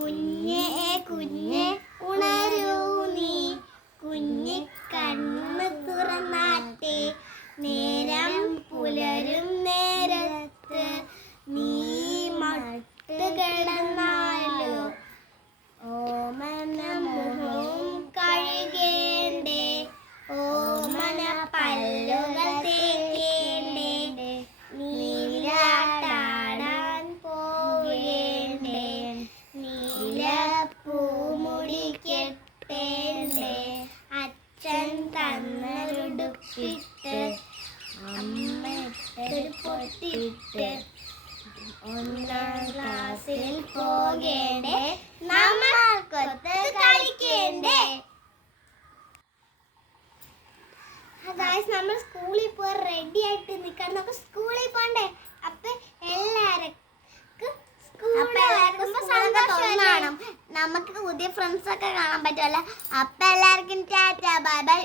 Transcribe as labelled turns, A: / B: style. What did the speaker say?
A: കുഞ്ഞേ കുഞ്ഞേ ഉണരൂ നീ. കുഞ്ഞെ കണ്ണ് തുറന്നാട്ടെ. നേരം പുലരും നേരത്ത് നീ മട്ട് കിടന്നാലോ. ഓമന മുഖവും കഴുകേണ്ടേ. ഓമന പല്ലുകൾ തന്നൊരുടുപ്പിട്ട് അമ്മയൊരു പൊട്ടിട്ട് ഒന്നാം ക്ലാസ്സിൽ പോകേണ്ടേ. നമ്മൾക്കൊത്ത് കളിക്കേണ്ടേ. ഗായ്സ് നമ്മൾ സ്കൂളിൽ പോയി റെഡി ആയിട്ട് നിൽക്കാൻ നമുക്ക് സ്കൂളിൽ പോണ്ടേ. അപ്പൊ എല്ലാവർക്കും നമുക്ക് പുതിയ ഫ്രണ്ട്സ് ഒക്കെ കാണാൻ പറ്റുമല്ലോ അപ്പൊ എല്ലാവർക്കും ടാറ്റ ബൈ ബൈ.